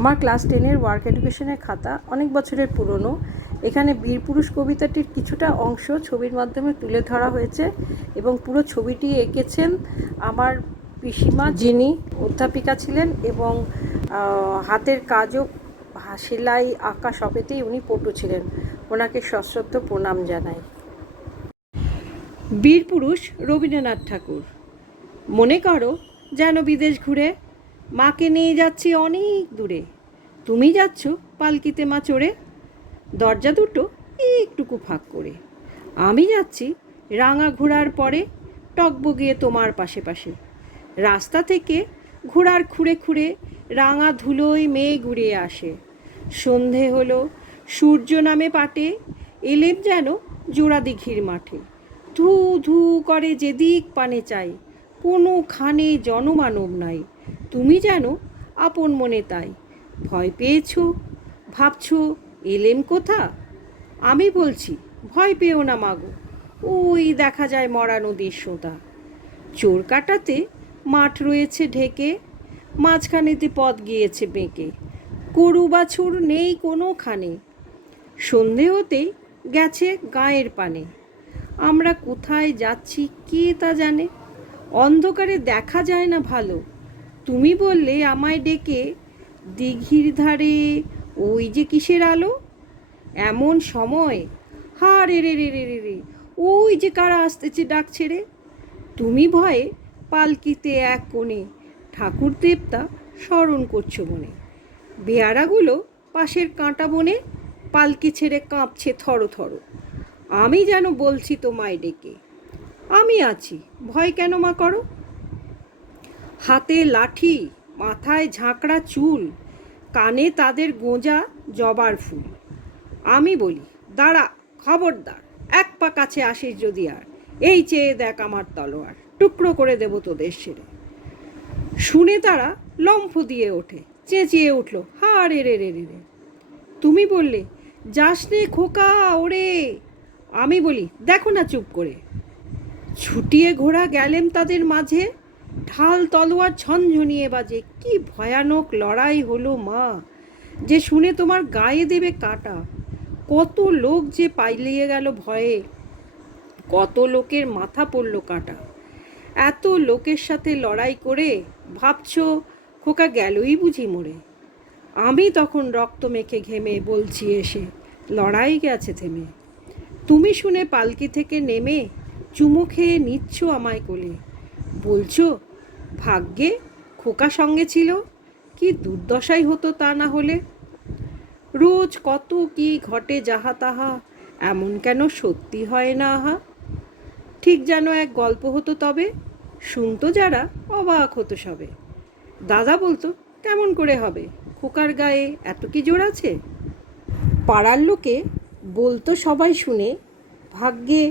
আমার class 10-এর work এডুকেশনের খাতা অনেক বছরের পুরনো। এখানে বীরপুরুষ কবিতাটির কিছুটা অংশ ছবির মাধ্যমে তুলে ধরা হয়েছে এবং পুরো ছবিটি এঁকেছেন আমার পিসিমা, যিনি অধ্যাপিকা ছিলেন এবং হাতের কাজও, সেলাই, আঁকা সবেতেই উনি পটু ছিলেন। ওনাকে সশ্রদ্ধ প্রণাম জানাই। বীরপুরুষ রবীন্দ্রনাথ ঠাকুর। মনে করো যেন বিদেশ ঘুরে মাকে নিয়ে যাচ্ছি অনেক দূরে, তুমি যাচ্ছ পালকিতে মা চড়ে, দরজা দুটো একটুকু ফাঁক করে। আমি যাচ্ছি রাঙা ঘোড়ার পরে টকবগিয়ে তোমার পাশে পাশে। রাস্তা থেকে ঘোড়ার খুঁড়ে খুঁড়ে রাঙা ধুলোয় মেঘ উড়িয়ে আসে। সন্ধে হলো, সূর্য নামে পাটে, এলেম যেন জোড়া দিঘির মাঠে। ধু ধু করে যেদিক পানে চাই, কোনোখানে জনমানব নাই। তুমি যেন আপন মনে তাই, ভয় পেয়েছ, ভাবছ এলেম কোথা? আমি বলছি ভয় পেও না মাগো, ওই দেখা যায় মরা নদীর সোঁতা। চোর কাটাতে মাঠ রয়েছে ঢেকে, মাঝখানেতে পথ গিয়েছে বেঁকে। গরু বাছুর নেই কোনোখানে, সন্ধে হতেই গেছে গায়ের পানে। আমরা কোথায় যাচ্ছি কে তা জানে, অন্ধকারে দেখা যায় না ভালো। তুমি বললে আমায় ডেকে, দিঘির ধারে ওই যে কিসের আলো। এমন সময় হা রে রে রে রে রে, ওই যে কারা আসতেছে ডাক ছেড়ে। তুমি ভয়ে পালকিতে এক কোণে, ঠাকুর দেবতা স্মরণ করছো মনে। বেয়ারাগুলো পাশের কাঁটা বনে পালকি ছেড়ে কাঁপছে থরো থরো। আমি যেন বলছি তোমায় ডেকে, আমি আছি, ভয় কেন মা করো। হাতে লাঠি, মাথায় ঝাঁকড়া চুল, কানে তাদের গোঁজা জবার ফুল। আমি বলি দাঁড়া, খবরদার, এক পা কাছে আসিস যদি আর, এই চেয়ে দেখ আমার তলোয়ার, টুকরো করে দেব তোদের সেরে। শুনে তারা লম্ফ দিয়ে ওঠে, চেঁচিয়ে উঠল হা রে রে রে রে। তুমি বললে যাস রে খোকা ওরে। আমি বলি দেখো না চুপ করে। ছুটিয়ে ঘোড়া গেলেম তাদের মাঝে, ঢাল তলোয়ার ঝনঝনিয়ে বাজে। কি ভয়ানক লড়াই হলো মা, যে শুনে তোমার গায়ে দেবে কাটা। কত লোক যে পালিয়ে গেল ভয়ে, কত লোকের মাথা পড়ল কাটা। এত লোকের সাথে লড়াই করে ভাবছ খোকা গেলই বুঝি মরে। আমি তখন রক্ত মেখে ঘেমে বলছি এসে, লড়াই গেছে থেমে। তুমি শুনে পালকি থেকে নেমে চুমু খেয়ে নিচ্ছ আমায় কোলে, বলছো ভাগ্যে খোকা সঙ্গে ছিল, কি দুর্দশাই হতো তা না হলে। রোজ কত কি ঘটে যাহা তাহা, এমন কেন সত্যি হয় না আহা। ঠিক যেন এক গল্প হতো তবে, শুনতো যারা অবাক হতো সবে। দাদা বলতো কেমন করে হবে, খোকার গায়ে এত কি জোর আছে। পাড়ার লোকে বলতো সবাই শুনে, ভাগ্যে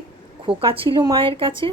খোকা ছিল মায়ের কাছে।